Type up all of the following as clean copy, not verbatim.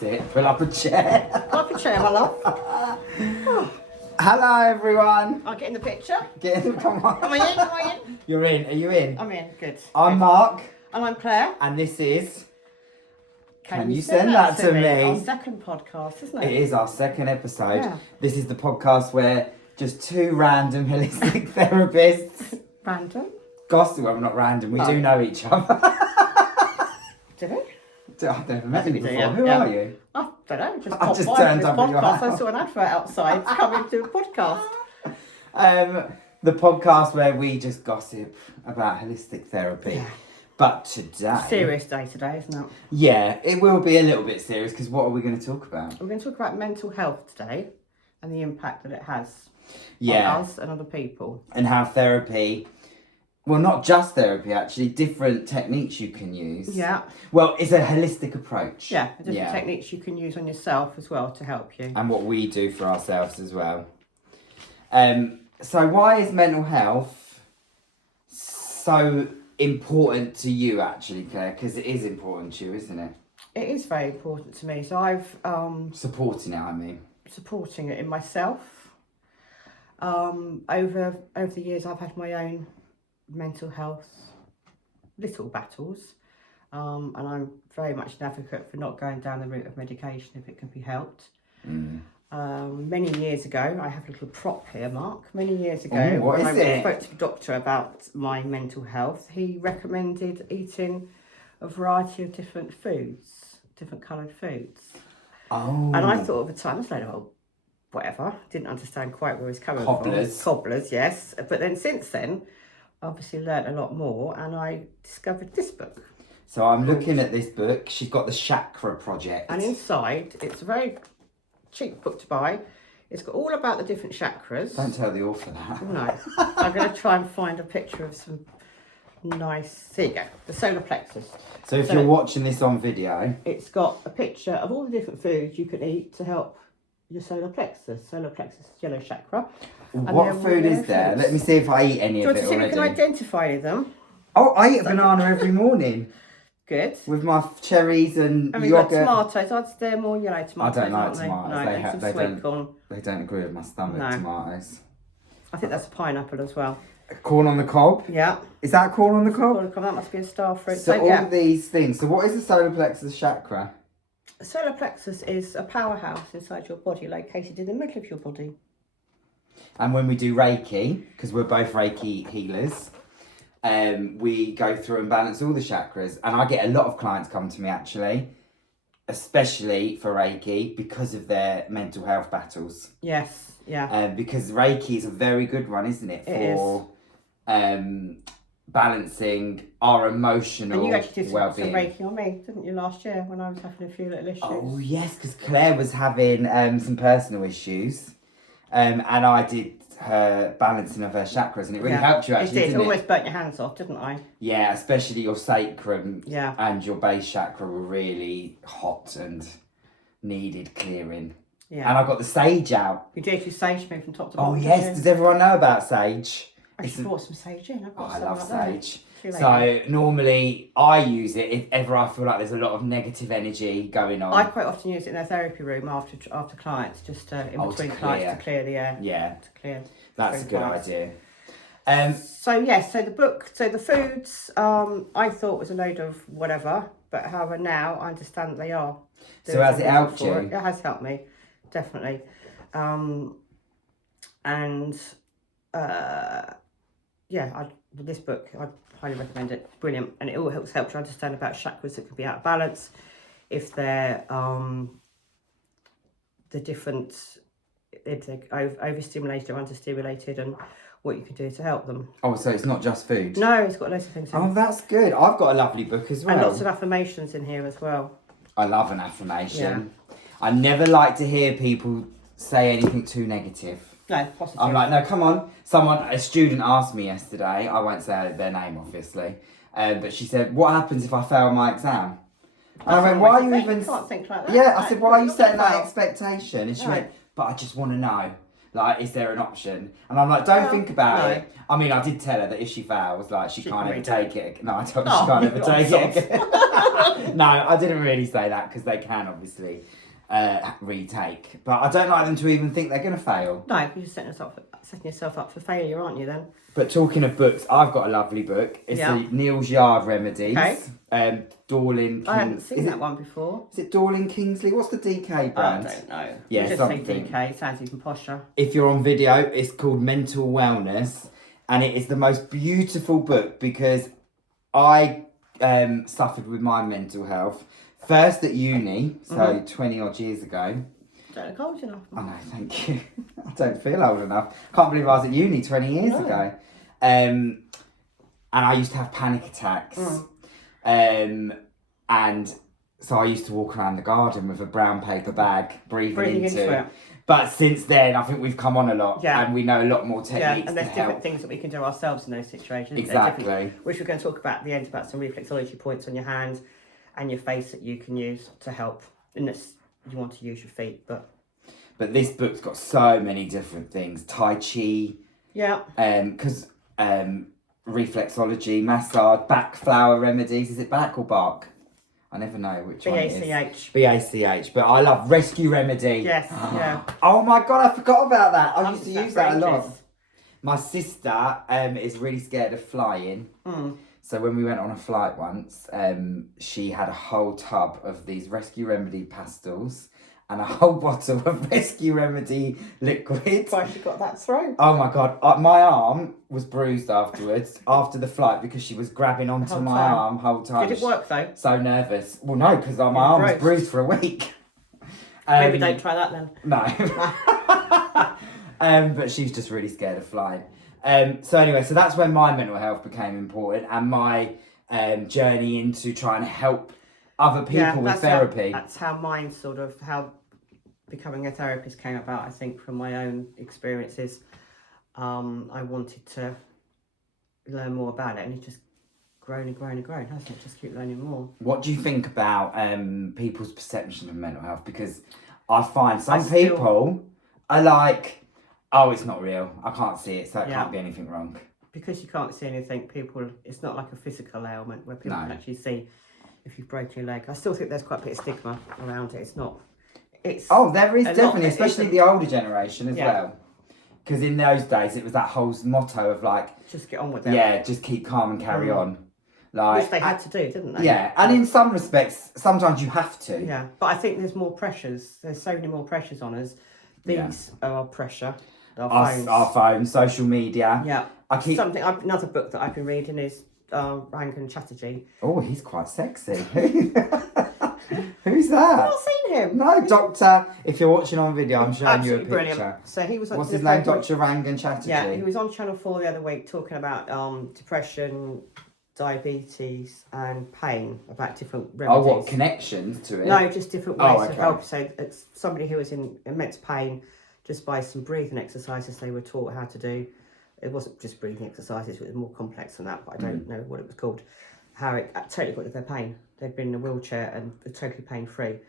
sit. Pull up a chair. Pull up a chair, my love. Hello, everyone. I'll get in the picture. Get in. Come on. Am I in? Am I in? You're in. Are you in? I'm in. Good. I'm Good. Mark. And I'm Claire. And this is... Can you send that to me? Our second podcast, isn't it? It is our second episode. Yeah. This is the podcast where just two random holistic therapists... Random? Gossip. Well, not random. We No. do know each other. Do we? I've never met you before. Yeah. Who are you? I don't know. Just I popped just by turned this up at your podcast. I house. saw an advert outside to come into a podcast. The podcast where we just gossip about holistic therapy. Yeah. But today... Serious day today, isn't it? Yeah, it will be a little bit serious because what are we going to talk about? We're going to talk about mental health today and the impact that it has on us and other people. And how therapy... Well, not just therapy, actually. Different techniques you can use. Yeah. Well, it's a holistic approach. Yeah, the different techniques you can use on yourself as well to help you. And what we do for ourselves as well. So why is mental health so important to you, actually, Claire? Because it is important to you, isn't it? It is very important to me. So I've... Supporting it, I mean. supporting it in myself. Over the years, I've had my own mental health little battles, and I'm very much an advocate for not going down the route of medication if it can be helped. Many years ago, I have a little prop here, Mark. Many years ago, what when is I it? spoke to the doctor about my mental health, he recommended eating a variety of different foods, different coloured foods. Oh. And I thought at the time, I was like, oh, whatever. Didn't understand quite where he's coming from. Cobblers, yes. But then since then, obviously learnt a lot more, and I discovered this book. So I'm looking at this book. She's got the Chakra Project. And inside, it's a very cheap book to buy. It's got all about the different chakras. Don't tell the author that. No. I'm going to try and find a picture of some nice... There you go. The solar plexus. So if you're watching this on video... It's got a picture of all the different foods you can eat to help your solar plexus. Solar plexus, yellow chakra. What food is there? Let me see if I eat any of it Do you want to see if we already. can identify them? Oh, I eat a banana every morning. Good. With my cherries and And we've got yogurt. tomatoes. They're more yellow tomatoes, I don't like aren't they? tomatoes. No, They some sweet corn. They don't agree with my stomach, No. tomatoes. I think that's a pineapple as well. Corn on the cob? Yeah. Is that corn on the cob? That must be a star fruit. So all these things. So what is the solar plexus chakra? The solar plexus is a powerhouse inside your body, located in the middle of your body. And when we do Reiki, because we're both Reiki healers, we go through and balance all the chakras. And I get a lot of clients come to me, actually, especially for Reiki, because of their mental health battles. Yes, yeah. Because Reiki is a very good one, isn't it? For balancing our emotional and you actually did some well-being. Reiki on me, didn't you, last year when I was having a few little issues? Oh, yes, because Claire was having some personal issues. And I did her balancing of her chakras, and it really helped you, actually, didn't it? It almost burnt your hands off, didn't I? Yeah, especially your sacrum Yeah. and your base chakra were really hot and needed clearing. Yeah. And I got the sage out. You did, you saged me from top to Oh, bottom. yes. Does everyone know about sage? I just brought some sage in. I've got I some love like that. sage. See you So later. normally I use it if ever I feel like there's a lot of negative energy going on. I quite often use it in a therapy room after clients, just in between clients to clear the air. Yeah, To clear. that's a good idea. So yes, so the foods I thought was a load of whatever, but however now I understand that they are. So has it helped you? It has helped me, definitely. This book, I highly recommend it. Brilliant, and it all helps you understand about chakras that can be out of balance, if they're the different, if they're overstimulated or understimulated, and what you can do to help them. Oh, so it's not just food? No, it's got loads of things in Oh, that's good. I've got a lovely book as well. and lots of affirmations in here as well. I love an affirmation. I never like to hear people say anything too negative. No, positive. I'm like, no, come on. A student asked me yesterday, I won't say their name, obviously, but she said, what happens if I fail my exam? And I went, why are you even... You can't think like that. Yeah, I said, why are you Not setting that about- expectation? And she No. went, but I just want to know. Like, is there an option? And I'm like, don't think about no. it. I mean, I did tell her that if she fails, like, she can't ever take it. No, I told her Oh, she can't ever you're take soft. it again. No, I didn't really say that because they can obviously retake. But I don't like them to even think they're going to fail. No, you're just setting yourself up for failure, aren't you then? But talking of books, I've got a lovely book. It's the Neil's Yard Remedies. Okay. Dorling. I haven't seen that one before. Is it Dorling Kingsley? What's the DK brand? I don't know. Yeah, just something. say DK. Sounds even posher. If you're on video, it's called Mental Wellness, and it is the most beautiful book because I suffered with my mental health first at uni, so 20 odd years ago. Don't look old enough. I know, thank you. I don't feel old enough. Can't believe I was at uni 20 years ago. And I used to have panic attacks. And so I used to walk around the garden with a brown paper bag, breathing into it. But since then, I think we've come on a lot and we know a lot more techniques and there's to different help. things that we can do ourselves in those situations. Exactly. Which we're going to talk about at the end, about some reflexology points on your hands and your face that you can use to help. Unless you want to use your feet, but this book's got so many different things. Tai Chi. Yeah. Because reflexology, massage, back flower remedies. Is it back or bark? I never know which one it is. BACH. But I love rescue remedy. Yes, yeah. Oh my God, I forgot about that. I used to use that a lot. My sister is really scared of flying. So when we went on a flight once, she had a whole tub of these rescue remedy pastels and a whole bottle of rescue remedy liquid. Why she got that through? Oh my God, my arm was bruised afterwards, after the flight, because she was grabbing onto my arm the whole time. Did it work though? So nervous. Well, no, because my arm was bruised for a week. Maybe don't try that then. No. But she's just really scared of flying. So anyway, so that's when my mental health became important and my journey into trying to help other people with therapy. That's how mine how becoming a therapist came about, I think, from my own experiences. I wanted to learn more about it and it's just grown and grown and grown, hasn't it? Just keep learning more. What do you think about people's perception of mental health? Because I find some people are like, oh, it's not real. I can't see it, so it can't be anything wrong. Because you can't see anything, it's not like a physical ailment where people can actually see if you've broken your leg. I still think there's quite a bit of stigma around it. There is definitely, especially the older generation as well. Because in those days, it was that whole motto of like... just get on with it. Yeah, just keep calm and carry on. Like, which they had to do, didn't they? Yeah, and in some respects, sometimes you have to. Yeah, but I think there's more pressures. There's so many more pressures on us. These are our pressure. Our phones, social media. Yeah. Another book that I've been reading is Rangan Chatterjee. Oh, he's quite sexy. Who's that? I've not seen him. No, Doctor. If you're watching on video, I'm showing you a picture. Brilliant. So he was. What's his name? Dr. Rangan Chatterjee. Yeah, he was on Channel 4 the other week talking about depression, diabetes, and pain, about different remedies. Oh, what connections to it? No, just different ways of help. So it's somebody who was in immense pain. Just by some breathing exercises they were taught how to do. It wasn't just breathing exercises, it was more complex than that, but I don't know what it was called. How it totally got rid of their pain. They'd been in a wheelchair and were totally pain-free.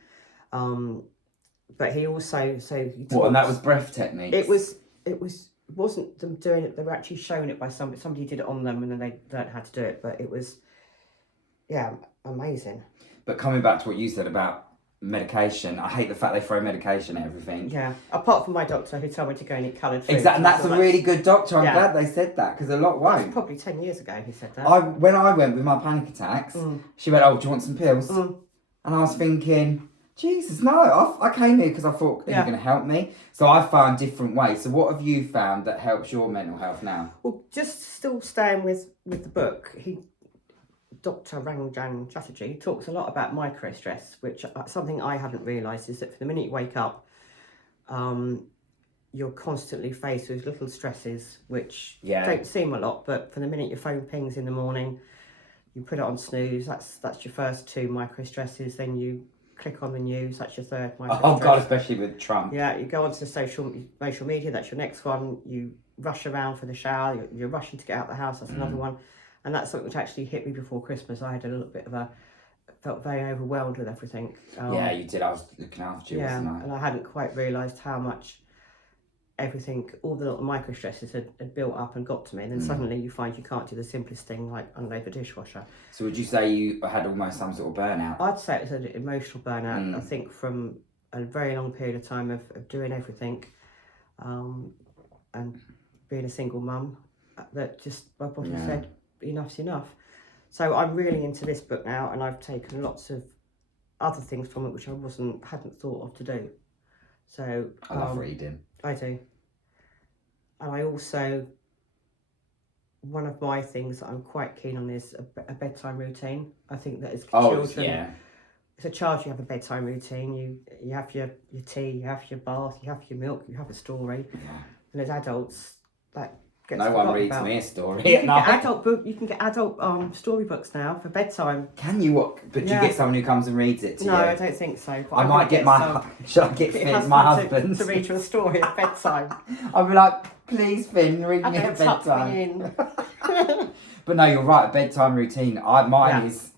But he also... and that was breath techniques? It wasn't them doing it, they were actually showing it by somebody. Somebody did it on them and then they learned how to do it. But it was, amazing. But coming back to what you said about medication, I hate the fact they throw medication at everything. Yeah, apart from my doctor who told me to go and eat coloured food. Exactly, and that's a really good doctor. I'm glad they said that, because a lot won't. That was probably 10 years ago he said that. When I went with my panic attacks, she went, oh, do you want some pills? And I was thinking, Jesus, no, I came here because I thought, are you going to help me? So I found different ways. So what have you found that helps your mental health now? Well, just still staying with the book, Dr. Rangan Chatterjee talks a lot about micro-stress, which something I hadn't realised is that for the minute you wake up, you're constantly faced with little stresses, which don't seem a lot, but for the minute your phone pings in the morning, you put it on snooze, that's your first 2 micro-stresses, then you click on the news, that's your 3rd micro-stress. Oh God, especially with Trump. Yeah, you go onto social media, that's your next one, you rush around for the shower, you're rushing to get out the house, that's another one. And that's something which actually hit me before Christmas. I had a little bit of felt very overwhelmed with everything. Yeah, you did. I was looking after you, wasn't I? And I hadn't quite realised how much everything, all the little micro stresses had built up and got to me, and then suddenly you find you can't do the simplest thing like unload the dishwasher. So would you say you had almost some sort of burnout? I'd say it's an emotional burnout. I think from a very long period of time of doing everything, and being a single mum, that just my body said enough's enough. So I'm really into this book now, and I've taken lots of other things from it which I hadn't thought of to do. So I love reading. I do. And I also, one of my things that I'm quite keen on is a bedtime routine. I think that as children, as a child, you have a bedtime routine. You have your tea, you have your bath, you have your milk, you have a story. Yeah. And as adults, that gets no one reads about. Me a story. You can get adult storybooks now for bedtime. Can you? What? But do you get someone who comes and reads it to you? No, I don't think so. But I might get my. Should I get Finn, my husband, to read you a story at bedtime? I'll be like, please, Finn, read me at bedtime. But no, you're right. A bedtime routine. Mine is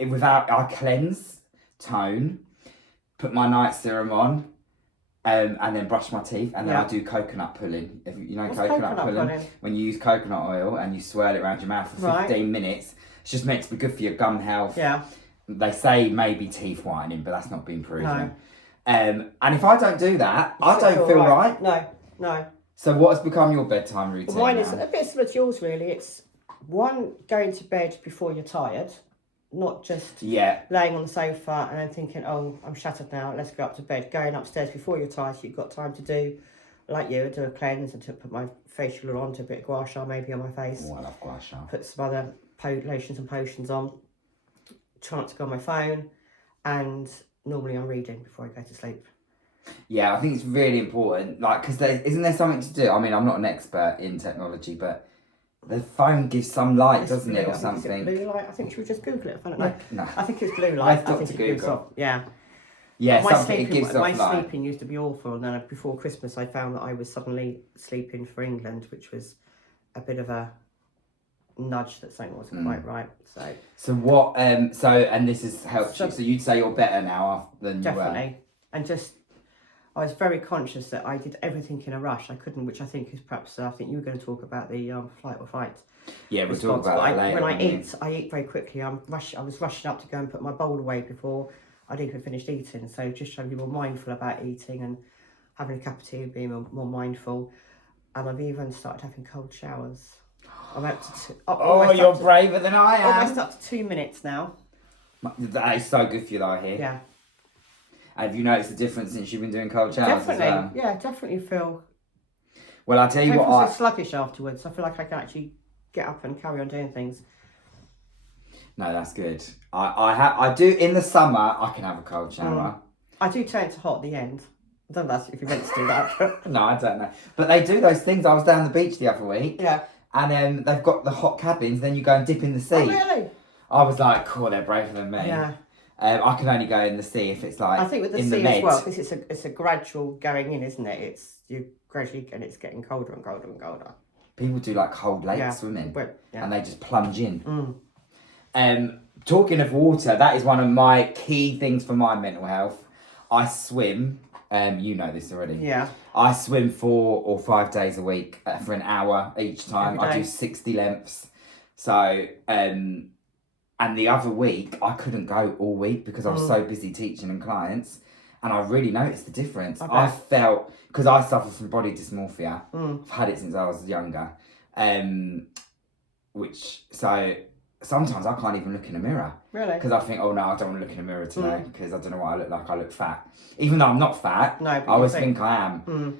I cleanse, tone, put my night serum on. And then brush my teeth, and then I do coconut pulling. If you know What's coconut pulling, when you use coconut oil and you swirl it around your mouth for 15 minutes, it's just meant to be good for your gum health. Yeah. They say maybe teeth whitening, but that's not been proven. No. And if I don't do that, I don't feel right. No. So what has become your bedtime routine? Well, mine is a bit similar to yours, really. It's one, going to bed before you're tired. Not just laying on the sofa and then thinking, oh, I'm shattered now, let's go up to bed. Going upstairs before you're tired, so you've got time to do, like you, do a cleanse and to put my facial on, to a bit of gua sha maybe on my face. Oh, I love gua sha. Put some other lotions and potions on. Try not to go on my phone. And normally I'm reading before I go to sleep. Yeah, I think it's really important. Like, because isn't there something to do? I mean, I'm not an expert in technology, but the phone gives some light, doesn't it, or something? Blue light. I think should we just Google it? I don't know. No. I think it's blue light. I think it gives off. Yeah. Yeah, my sleeping used to be awful, and then before Christmas I found that I was suddenly sleeping for England, which was a bit of a nudge that something wasn't quite right. So what? And this has helped you. So you'd say you're better now than you were. Definitely, and just. I was very conscious that I did everything in a rush. I couldn't, which I think is perhaps, I think you were going to talk about the flight or fight. Yeah, we'll talk about that later. When I eat very quickly. I was rushing up to go and put my bowl away before I'd even finished eating. So just trying to be more mindful about eating and having a cup of tea and being more mindful. And I've even started having cold showers. I'm up to you're braver than I am. Almost up to 2 minutes now. That is so good for you, though, I hear. Yeah. Have you noticed the difference since you've been doing cold showers? Definitely, as well? yeah, definitely feel. Well, I'll tell you what. I feel so sluggish afterwards. I feel like I can actually get up and carry on doing things. No, that's good. I do in the summer. I can have a cold shower. I do turn to hot at the end. I don't know if you meant to do that. No, I don't know. But they do those things. I was down the beach the other week. Yeah. And they've got the hot cabins. Then you go and dip in the sea. Oh, really? I was like, cool, they're braver than me. Yeah. I can only go in the sea if it's like. I think with the sea as well, because it's a gradual going in, isn't it? It's you gradually, and it's getting colder and colder and colder. People do like cold lake swimming, yeah. And they just plunge in. Talking of water, that is one of my key things for my mental health. I swim. You know this already. Yeah. I swim 4 or 5 days a week for an hour each time. I do 60 lengths. So. And the other week, I couldn't go all week because I was so busy teaching and clients. And I really noticed the difference. I felt, because I suffer from body dysmorphia. I've had it since I was younger. So sometimes I can't even look in a mirror. Really? Because I think, oh no, I don't want to look in a mirror today because I don't know what I look like. I look fat. Even though I'm not fat, I always think I am.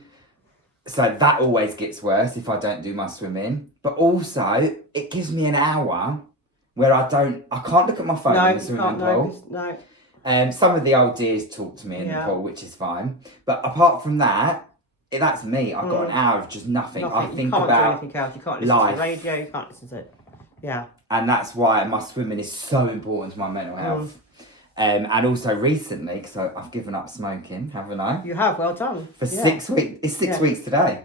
So that always gets worse if I don't do my swimming. But also, it gives me an hour where I can't look at my phone in the swimming pool. No. Some of the old dears talk to me in the pool, which is fine. But apart from that, that's me. I've got an hour of just nothing. I think about you can't do anything else. You can't listen to the radio. You can't listen to it. Yeah. And that's why my swimming is so important to my mental health. And also recently, because I've given up smoking, haven't I? You have, well done. For 6 weeks. It's 6 weeks today.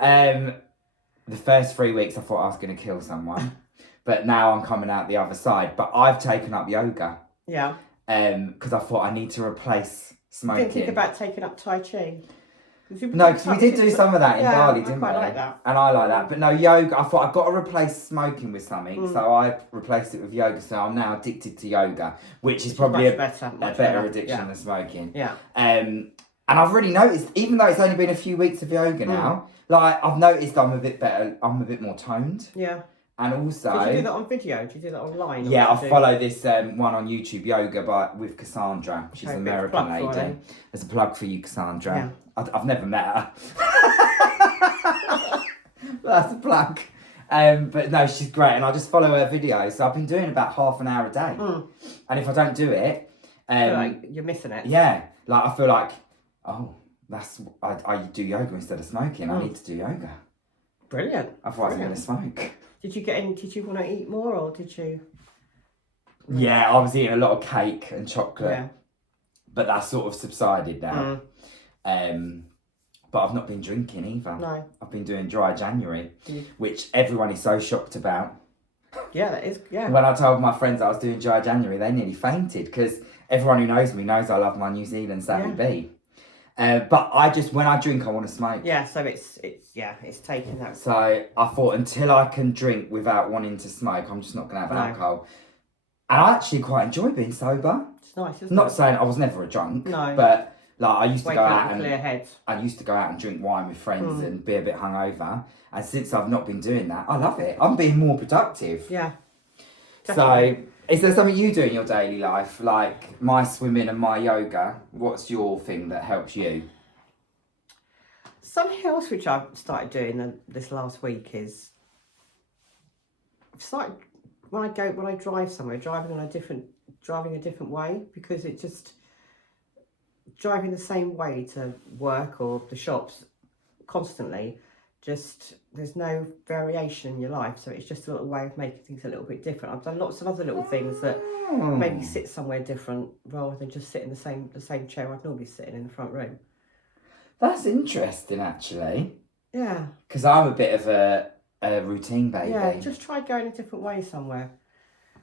The first 3 weeks I thought I was going to kill someone. But now I'm coming out the other side. But I've taken up yoga. Yeah. Because I thought I need to replace smoking. Didn't think about taking up Tai Chi. No, because we did do some of that in Bali, didn't we? I quite like that. And I like that. But no, yoga, I thought I've got to replace smoking with something. So I replaced it with yoga. So I'm now addicted to yoga, which is probably a better addiction than smoking. Yeah. And I've really noticed, even though it's only been a few weeks of yoga now, like I've noticed I'm a bit better, I'm a bit more toned. Yeah. And also... Did you do that on video? Did you do that online? Yeah, I follow this one on YouTube, Yoga with Cassandra. She's an American lady. There's a plug for you, Cassandra. Yeah. I've never met her. But that's a plug. But no, she's great. And I just follow her videos. So I've been doing about half an hour a day. And if I don't do it... I feel like you're missing it. Yeah. Like, I feel like, I do yoga instead of smoking. I need to do yoga. Brilliant. Otherwise I'm going to smoke. Did you want to eat more or did you? Yeah, I was eating a lot of cake and chocolate. Yeah. But that's sort of subsided now. But I've not been drinking either. No. I've been doing dry January, which everyone is so shocked about. Yeah, that is, yeah. When I told my friends I was doing dry January, they nearly fainted because everyone who knows me knows I love my New Zealand Savvy Bee. But when I drink, I want to smoke. Yeah, so it's taking that. So I thought until I can drink without wanting to smoke, I'm just not going to have alcohol. And I actually quite enjoy being sober. It's nice, isn't it? Not saying I was never a drunk. No. But like I used to go out and clear head. I used to go out and drink wine with friends and be a bit hungover. And since I've not been doing that, I love it. I'm being more productive. Yeah. Definitely. So, is there something you do in your daily life, like my swimming and my yoga? What's your thing that helps you? Something else which I've started doing this last week is I've started when I drive somewhere, driving a different way, because it just driving the same way to work or the shops constantly. Just there's no variation in your life, so it's just a little way of making things a little bit different. I've done lots of other little things that maybe sit somewhere different rather than just sit in the same chair I'd normally sit in the front room. That's interesting, actually. Yeah. Because I'm a bit of a routine baby. Yeah, just try going a different way somewhere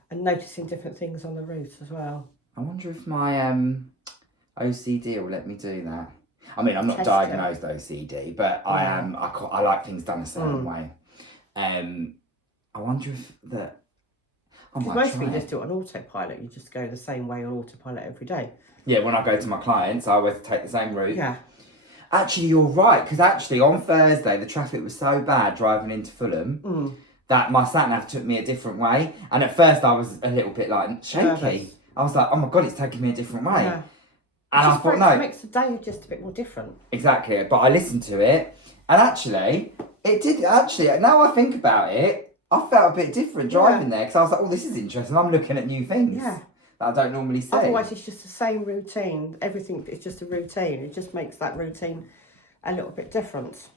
and noticing different things on the route as well. I wonder if my OCD will let me do that. I mean, I'm not diagnosed OCD, but I am. I like things done a certain way. I wonder if that. Most people just do it on autopilot. You just go the same way on autopilot every day. Yeah, when I go to my clients, I always take the same route. Yeah. Actually, you're right, because actually on Thursday the traffic was so bad driving into Fulham that my sat nav took me a different way, and at first I was a little bit like shaky. Nervous. I was like, oh my god, it's taking me a different way. Yeah. And I thought, no, it makes the day just a bit more different. Exactly, but I listened to it, and actually, it did. Actually, now I think about it, I felt a bit different driving there, because I was like, oh, this is interesting. I'm looking at new things that I don't normally see. Otherwise, it's just the same routine. Everything is just a routine. It just makes that routine a little bit different,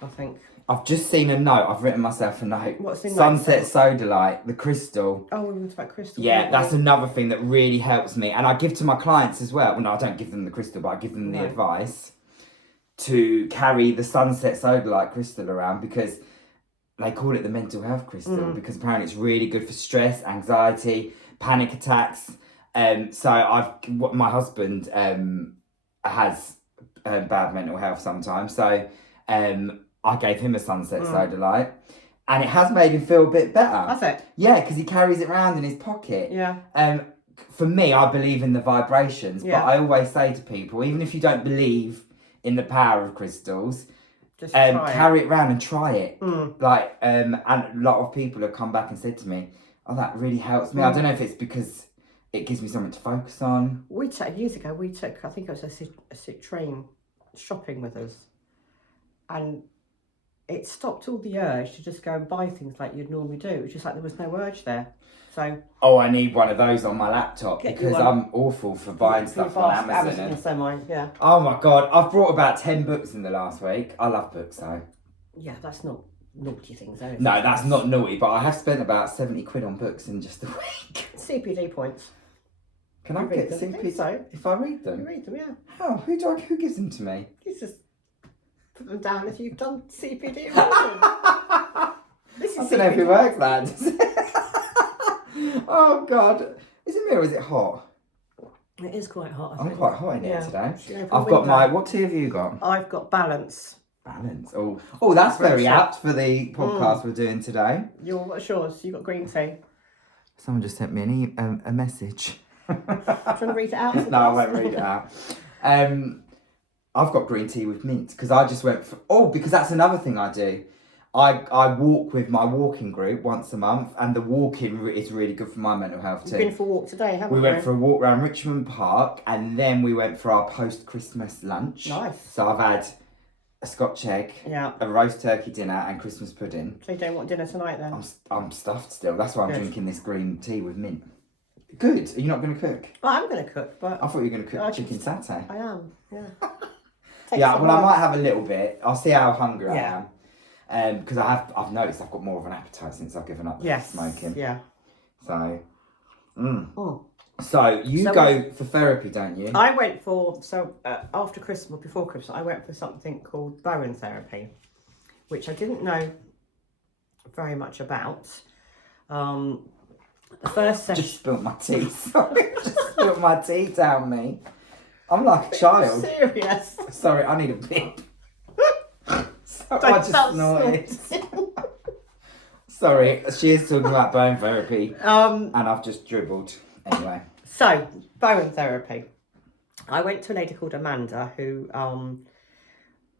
I think. I've just seen a note. I've written myself a note. What's the note? Sunset Soda Light, the crystal. Oh, we talked about crystal. Yeah, that's another thing that really helps me. And I give to my clients as well. Well, no, I don't give them the crystal, but I give them the advice to carry the Sunset Soda Light crystal around, because they call it the mental health crystal, because apparently it's really good for stress, anxiety, panic attacks. So my husband has bad mental health sometimes. So I gave him a Sunset Soda Light, and it has made him feel a bit better. Has it? Yeah, because he carries it around in his pocket. Yeah. For me, I believe in the vibrations, but I always say to people, even if you don't believe in the power of crystals, just carry it around and try it. Like, and a lot of people have come back and said to me, oh, that really helps me. I don't know if it's because it gives me something to focus on. Years ago, I think it was a Citroen shopping with us, and it stopped all the urge to just go and buy things like you'd normally do. It was just like there was no urge there. So. Oh, I need one of those on my laptop, because I'm awful for buying stuff on Amazon. So mine, yeah. Oh my god, I've brought about 10 books in the last week. I love books though. Yeah, that's not naughty things though. No, that's not naughty, but I have spent about 70 quid on books in just a week. CPD points. Can I get CPD? So. If I read them? You read them, yeah. How? Who gives them to me? You just put them down if you've done CPD. This is I don't know if it works that. Oh god. Is it me or is it hot? It is quite hot, I I'm think. quite hot in here Yeah. today. Should we open I've the got window? my, what tea have you got? I've got Balance. Balance. Oh, that's very French. apt for the podcast we're doing today. What's yours? You got green tea. Someone just sent me a message. Do you want to read it out? No, I won't read it out. I've got green tea with mint because I just went for, because that's another thing I do. I walk with my walking group once a month, and the walking is really good for my mental health too. You've been for a walk today, haven't you? We went for a walk around Richmond Park, and then we went for our post-Christmas lunch. Nice. So I've had a Scotch egg, Yeah. a roast turkey dinner, and Christmas pudding. So you don't want dinner tonight then? I'm stuffed still. That's why I'm Good. drinking this green tea with mint. Good. Are you not going to cook? Well, I'm going to cook, but I thought you were going to cook I chicken satay. I am. Yeah. Yeah, well, I might have a little bit. I'll see how hungry Yeah. I am. Because I've noticed I've got more of an appetite since I've given up smoking. Yeah. So, Oh. So you So go for therapy, don't you? I went for, after Christmas, before Christmas, I went for something called Bowen therapy, which I didn't know very much about. The first session... Just spilled my tea. Sorry, just spilled my tea down me. I'm like a child. Serious? Sorry, I need a pip. Don't I just start snorted. Sorry, she is talking about bone therapy, and I've just dribbled. Anyway. So, Bowen therapy. I went to a lady called Amanda who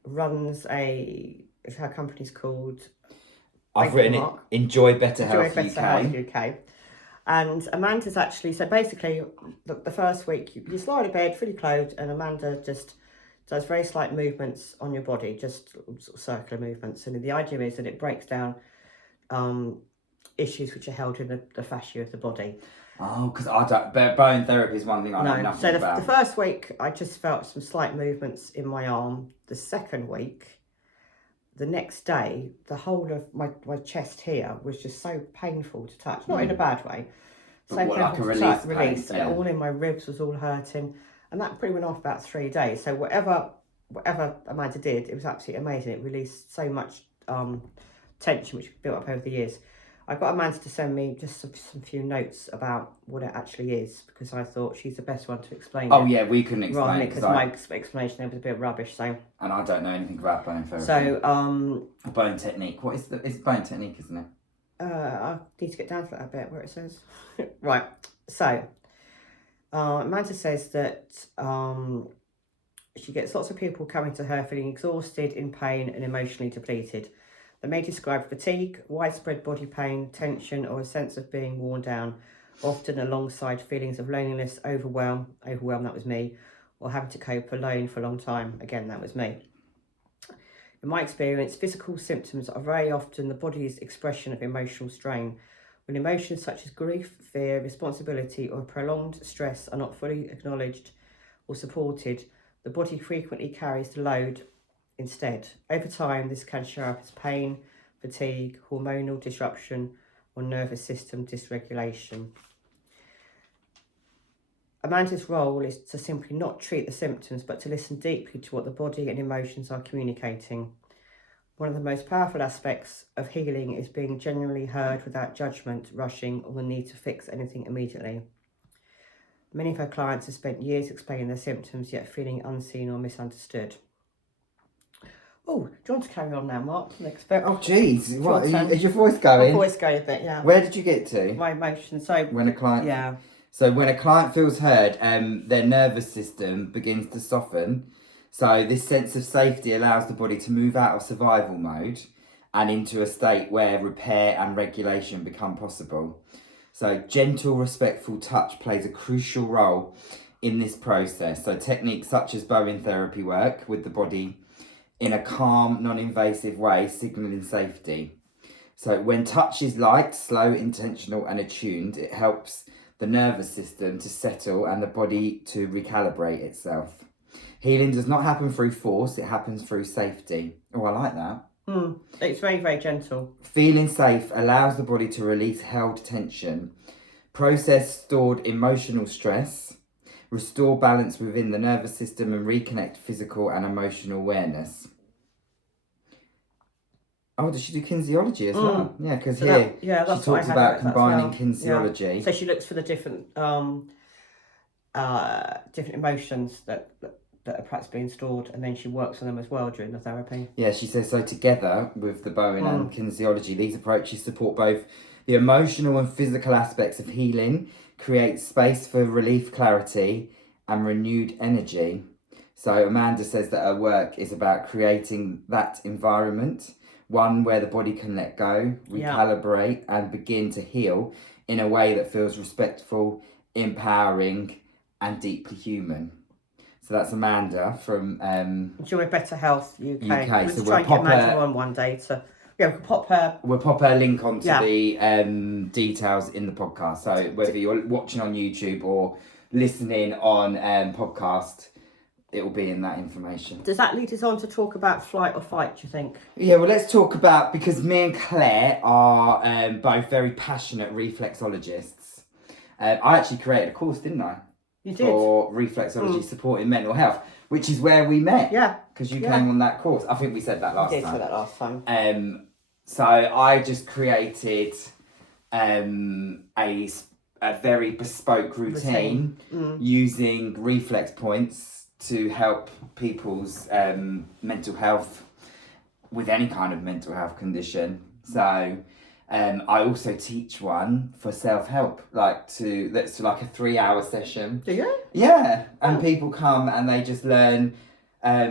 runs her company's called... I've written it, Enjoy Better Health Better UK. Health UK. And Amanda's actually, so basically the first week you lie in bed fully clothed, and Amanda just does very slight movements on your body, just sort of circular movements. And the idea is that it breaks down issues which are held in the fascia of the body. Oh, because I don't. Bone therapy is one thing I know nothing about. So the first week I just felt some slight movements in my arm. The second week, the next day, the whole of my chest here was just so painful to touch, not in a bad way. So But what, like painful a to release touch, release, pain, and yeah. all in my ribs was all hurting, and that pretty went off about 3 days. So whatever Amanda did, it was absolutely amazing. It released so much tension which built up over the years. I got Amanda to send me just some few notes about what it actually is, because I thought she's the best one to explain Oh it. yeah, we couldn't explain Right, it because my explanation there was a bit of rubbish. So, and I don't know anything about bone therapy. So bone technique. What is it's bone technique, isn't it? I need to get down to that bit where it says. Right. So Amanda says that she gets lots of people coming to her feeling exhausted, in pain, and emotionally depleted. They may describe fatigue, widespread body pain, tension, or a sense of being worn down, often alongside feelings of loneliness, overwhelm, that was me, or having to cope alone for a long time. Again, that was me. In my experience, physical symptoms are very often the body's expression of emotional strain. When emotions such as grief, fear, responsibility, or prolonged stress are not fully acknowledged or supported, the body frequently carries the load instead. Over time, this can show up as pain, fatigue, hormonal disruption, or nervous system dysregulation. Amanda's role is to simply not treat the symptoms, but to listen deeply to what the body and emotions are communicating. One of the most powerful aspects of healing is being genuinely heard without judgment, rushing, or the need to fix anything immediately. Many of her clients have spent years explaining their symptoms, yet feeling unseen or misunderstood. Oh, do you want to carry on now, Mark? Next bit. Oh, jeez. What, is your voice going? My voice going a bit, yeah. Where did you get to? My emotions. So When a client... Yeah. So when a client feels heard, their nervous system begins to soften. So this sense of safety allows the body to move out of survival mode and into a state where repair and regulation become possible. So gentle, respectful touch plays a crucial role in this process. So techniques such as Bowen therapy work with the body in a calm, non-invasive way, signalling safety. So when touch is light, slow, intentional and attuned, it helps the nervous system to settle and the body to recalibrate itself. Healing does not happen through force, it happens through safety. Oh, I like that. It's very, very gentle. Feeling safe allows the body to release held tension, process stored emotional stress, restore balance within the nervous system and reconnect physical and emotional awareness. Oh, does she do kinesiology as well? Yeah, because So she that's what talks I had about with that as combining well. kinesiology. Yeah. So she looks for the different different emotions that are perhaps being stored, and then she works on them as well during the therapy. Yeah, she says, so together with the Bowen and kinesiology, these approaches support both the emotional and physical aspects of healing, create space for relief, clarity, and renewed energy. So Amanda says that her work is about creating that environment, one where the body can let go, recalibrate, and begin to heal in a way that feels respectful, empowering, and deeply human. So that's Amanda from Enjoy Better Health UK. UK. So we'll try and get Amanda on one day to. Yeah, we can pop her. We'll pop her link onto the details in the podcast. So whether you're watching on YouTube or listening on podcast, it will be in that information. Does that lead us on to talk about flight or fight, do you think? Yeah, well, let's talk about, because me and Claire are both very passionate reflexologists. I actually created a course, didn't I? You did. For reflexology supporting mental health, which is where we met. Yeah. Because you came on that course. I think we said that last time. We did say that last time. So I just created a very bespoke routine using reflex points to help people's mental health with any kind of mental health condition. So I also teach one for self-help, that's like a 3-hour session. Do you? Yeah, and people come and they just learn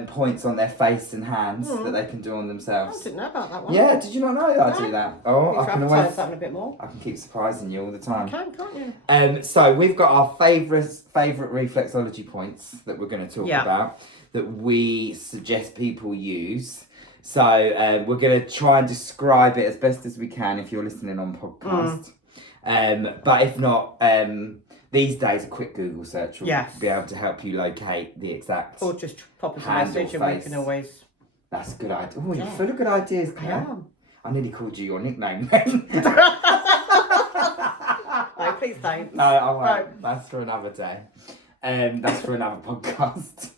points on their face and hands that they can do on themselves. I didn't know about that one. Yeah, did you not know that I do that? Oh, I can always that a bit more. I can keep surprising you all the time. You can, can't you? So we've got our favourite reflexology points that we're going to talk about that we suggest people use. So we're going to try and describe it as best as we can if you're listening on podcast. But if not, these days a quick Google search will be able to help you locate the exact. Or just pop us a message and we can always. That's a good idea. Oh, you're full of good ideas, Claire. I nearly called you your nickname then. No, please don't. No, I won't. That's for another day. That's for another podcast.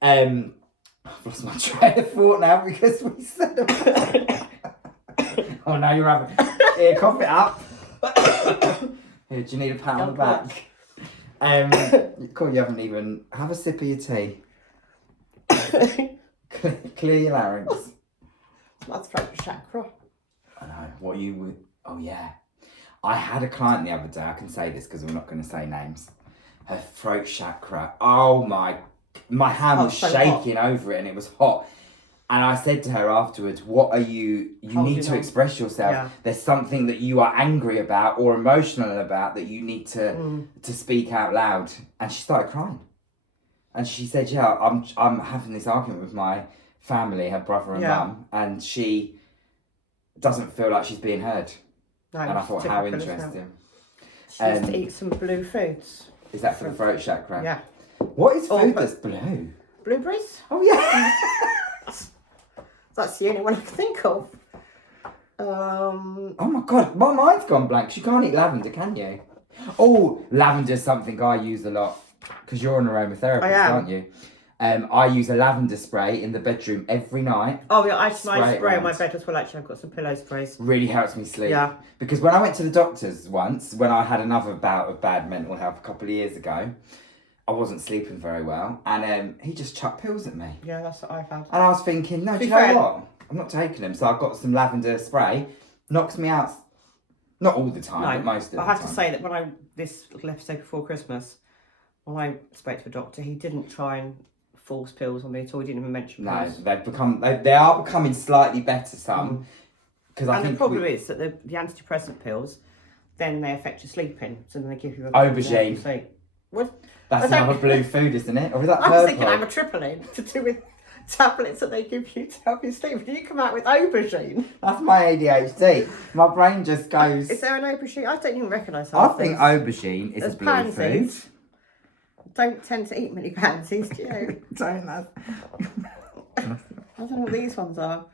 I've lost my train of thought now because we said it. Oh, now you're having. Here, cough it up. Here, do you need a pat on the back? Cool, you haven't even. Have a sip of your tea. Clear your larynx. That's throat chakra. I know. What you would. Oh, yeah. I had a client the other day. I can say this because we're not going to say names. Her throat chakra. Oh, my hand was shaking over it and it was hot. And I said to her afterwards, what are you need to express yourself. Yeah. There's something that you are angry about or emotional about that you need to speak out loud. And she started crying. And she said, yeah, I'm having this argument with my family, her brother and mum, and she doesn't feel like she's being heard. No, and I thought, how interesting. She needs to eat some blue foods. Is that for the throat chakra? Yeah. What is food that's blue? Blueberries? Oh, yeah. That's the only one I can think of. Oh, my God. My mind's gone blank. You can't eat lavender, can you? Oh, lavender's something I use a lot. Because you're an aromatherapist, aren't you? I use a lavender spray in the bedroom every night. Oh, yeah, I spray on my bed as well, actually. I've got some pillow sprays. Really helps me sleep. Yeah. Because when I went to the doctor's once, when I had another bout of bad mental health a couple of years ago, I wasn't sleeping very well. And he just chucked pills at me. Yeah, that's what I've had. And I was thinking, no, do you know what? I'm not taking them. So I got some lavender spray. Knocks me out. Not all the time, but most of the time. I have to say that when this little episode before Christmas, when I spoke to the doctor, he didn't try and force pills on me at all. He didn't even mention pills. No, they are becoming slightly better, some. And the problem is that the antidepressant pills, then they affect your sleeping. So then they give you a aubergine. What? That's another blue food, isn't it? Or is that purple? I was thinking I'm a tripling to do with tablets that they give you to help you sleep. Did you come out with aubergine? That's my ADHD. My brain just goes... Is there an aubergine? I don't even recognise that. I think aubergine is a blue food. Don't tend to eat many pansies, do you? Don't know. I don't know what these ones are.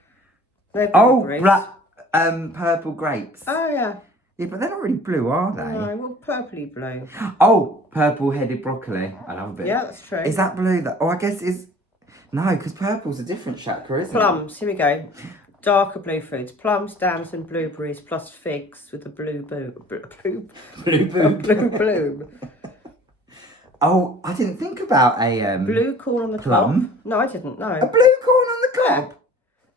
They're black, purple grapes. Oh, yeah. Yeah, but they're not really blue, are they? No, well, purpley blue. Oh, purple-headed broccoli. I love a bit. Yeah, that's true. Is that blue? I guess is... No, because purple's a different chakra, isn't Plums, here we go. Darker blue foods. Plums, damson, blueberries, plus figs with a blue bloom. Oh, I didn't think about a Blue corn on the plum. cob. No, I didn't. No. A blue corn on the cob.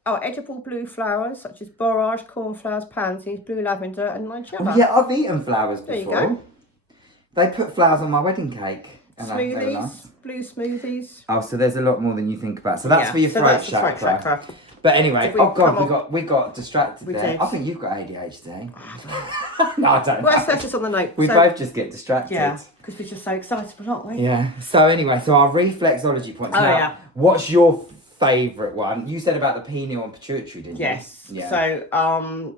Oh, edible blue flowers such as borage, cornflowers, pansies, blue lavender, and nigella. Oh, yeah, I've eaten flowers before. There you go. They put flowers on my wedding cake. And they were Smoothies, nice. blue smoothies. Oh, so there's a lot more than you think about. So that's for your throat chakra. But anyway, oh God, we got distracted there. did. I think you've got ADHD. No, I don't. Well, that's just on the note. We both just get distracted. Yeah, because we're just so excitable, aren't we? Yeah. So anyway, so our reflexology points. Oh, now, yeah. What's your favourite one? You said about the pineal and pituitary, didn't you? Yes. Yeah. So,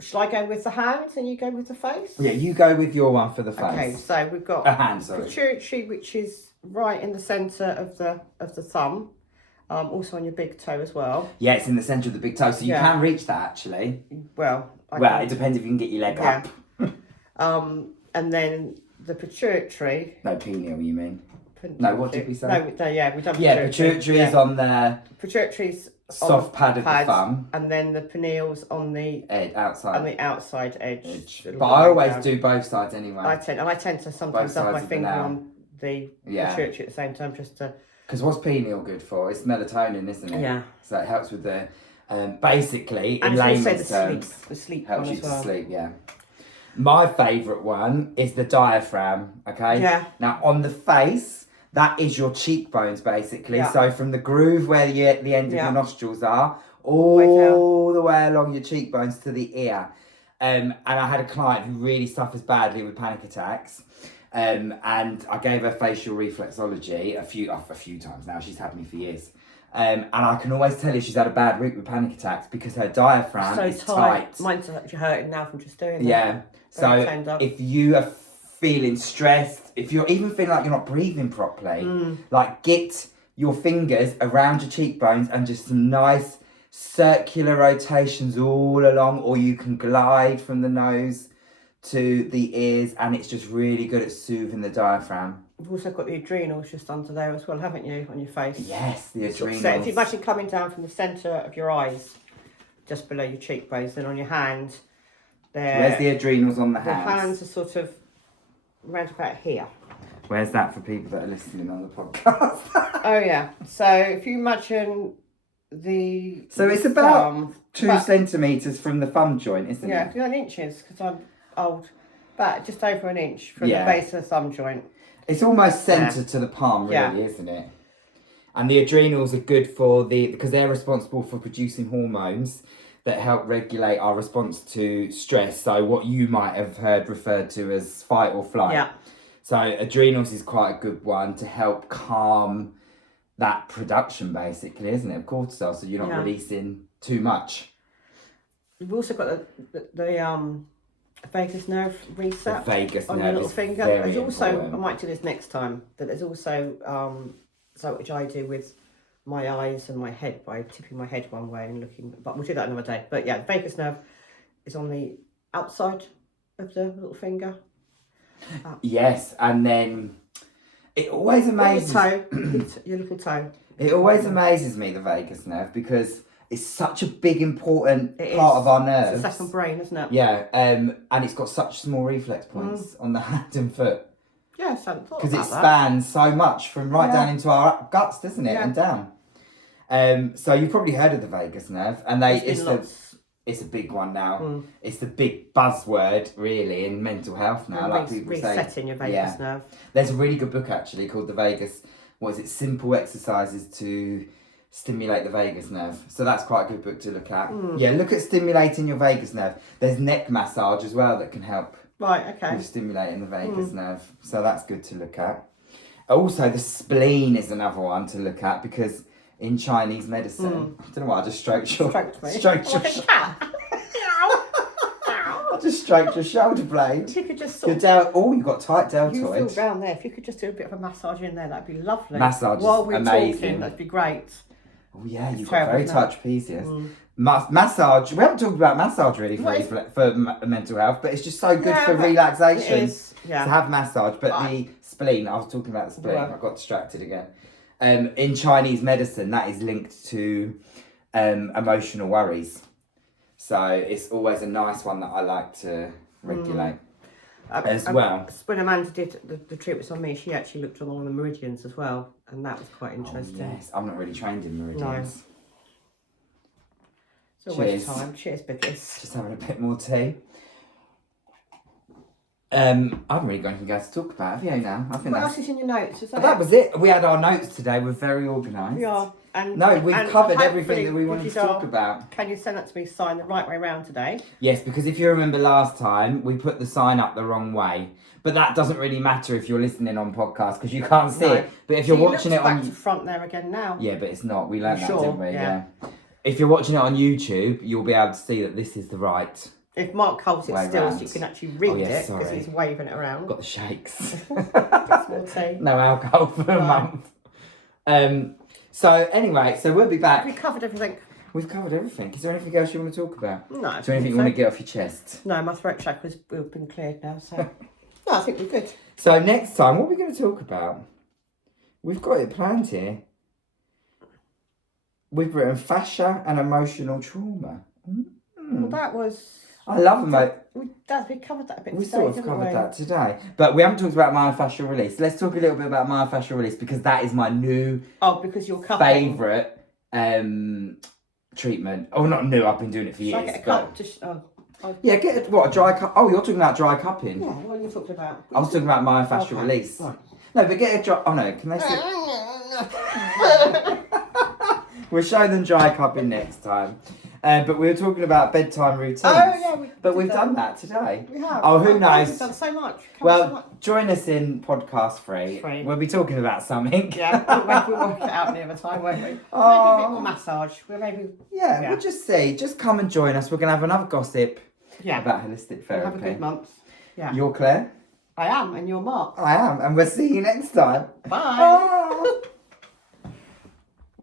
shall I go with the hands and you go with the face? Yeah, you go with your one for the face. Okay, so we've got A hand, sorry. pituitary, which is right in the centre of the thumb. Also on your big toe as well. Yeah, it's in the centre of the big toe, so you can reach that actually. Well, it depends if you can get your leg up. And then the pituitary. No, pineal, you mean? No, what did we say? No, we've done pituitary. Yeah, pituitary is on the pituitary's soft pad of the thumb, and then the pineal's on the outside. On the outside edge. But I always do both sides anyway. I tend to sometimes have my finger on the pituitary at the same time, just to. Because what's pineal good for? It's melatonin, isn't it? Yeah. So it helps with the, basically, and in layman's terms, the sleep helps one you as well. to sleep, yeah. My favourite one is the diaphragm, okay? Yeah. Now, on the face, that is your cheekbones, basically. Yeah. So from the groove where the end of your nostrils are, all the way along your cheekbones to the ear. And I had a client who really suffers badly with panic attacks. And I gave her facial reflexology a few times now. She's had me for years. And I can always tell if she's had a bad week with panic attacks because her diaphragm is tight. Mine's actually hurting now from just doing that. Yeah. So if you are feeling stressed, if you're even feeling like you're not breathing properly, like get your fingers around your cheekbones and just some nice circular rotations all along, or you can glide from the nose to the ears, and it's just really good at soothing the diaphragm. You've also got the adrenals just under there as well, haven't you, on your face? Yes, the adrenals. So if you imagine coming down from the centre of your eyes, just below your cheekbones, then on your hand, there. Where's the adrenals on the hands? The hands are sort of round about here. Where's that for people that are listening on the podcast? Oh yeah. So if you imagine it's about 2 centimetres from the thumb joint, isn't it? Yeah, 9 inches, because I'm old. But just over an inch from the base of the thumb joint. It's almost centred to the palm, really, isn't it? And the adrenals are good because they're responsible for producing hormones that help regulate our response to stress. So what you might have heard referred to as fight or flight. Yeah. So adrenals is quite a good one to help calm that production, basically, isn't it, of cortisol, so you're not releasing too much. We've also got the vagus nerve reset on your little finger. There's also, important. I might do this next time, but there's also which I do with my eyes and my head by tipping my head one way and looking, but we'll do that another day. But yeah, the vagus nerve is on the outside of the little finger. Yes, and then it always amazes your little toe. It always amazes me, the vagus nerve, because it's such a big, important part of our nerves. It's the second brain, isn't it? Yeah, and it's got such small reflex points on the hand and foot. Yeah, so I hadn't thought because about it spans so much from down into our guts, doesn't it, and down. So you've probably heard of the vagus nerve, and it's a big one now. It's the big buzzword, really, in mental health now. Like people say, resetting your vagus nerve. There's a really good book actually called Simple Exercises to Stimulate the Vagus Nerve. So that's quite a good book to look at. Yeah, look at stimulating your vagus nerve. There's neck massage as well that can help. Right, okay. With stimulating the vagus nerve. So that's good to look at. Also, the spleen is another one to look at because in Chinese medicine, I don't know why I just stroked your cat. I just stroked your shoulder blade. You could just you've got tight deltoid. You feel round there. If you could just do a bit of a massage in there, that'd be lovely. Massage while we're amazing. Talking, that'd be great. Oh yeah, you've got very touch trapezius. Massage. We haven't talked about massage really for mental health, but it's just so good for relaxation. It is. Yeah. To have massage, but the spleen. I was talking about the spleen. I got distracted again. In Chinese medicine, that is linked to emotional worries. So it's always a nice one that I like to regulate. as well. When Amanda did the treatments on me, she actually looked on all the meridians as well, and that was quite interesting. Oh, yes, I'm not really trained in meridians. It's always time. Cheers, Biggies. Just having a bit more tea. I haven't really got anything else to talk about, have you now? I think what else is in your notes? Is that was it. We had our notes today. We're very organised. Yeah. We've covered everything that we wanted to talk about. Can you send that to me signed the right way around today? Yes, because if you remember last time, we put the sign up the wrong way. But that doesn't really matter if you're listening on podcast because you can't see it. But if you're watching it on... back to front there again now. Yeah, but it's not. We learned that, didn't we? Yeah. If you're watching it on YouTube, you'll be able to see that this is the right... If Mark holds it still, so you can actually read it because he's waving it around. Got the shakes. More tea. No alcohol for a month. So anyway, we'll be back. We covered everything. We've covered everything. Is there anything else you want to talk about? No. Is there anything you want to get off your chest? No, my throat chakra's been cleared now, so no, I think we're good. So next time, what are we going to talk about? We've got it planned here. We've written fascia and emotional trauma. Well, that was... I love them. We covered that a bit we today, sort of covered that today. But we haven't talked about myofascial release. Let's talk a little bit about myofascial release because that is my new because you're covering. favourite treatment. Oh, not new. I've been doing it for years. Should I get a cup? Yeah, get a dry cup. Oh, you're talking about dry cupping. Yeah, what are you talking about? I was talking about myofascial release. Right. No, but get a dry... Oh, no. Can they see... We'll show them dry cupping next time. But we were talking about bedtime routines. Oh, yeah. We've done that today. We have. Oh, who knows? We've done so much. Join us in podcast 3. We'll be talking about something. Yeah, we'll work it out near the time, won't we? Maybe a bit more massage. We'll just see. Just come and join us. We're going to have another gossip about holistic therapy. We'll have a good month. Yeah. You're Claire? I am, and you're Mark. I am, and we'll see you next time. Bye.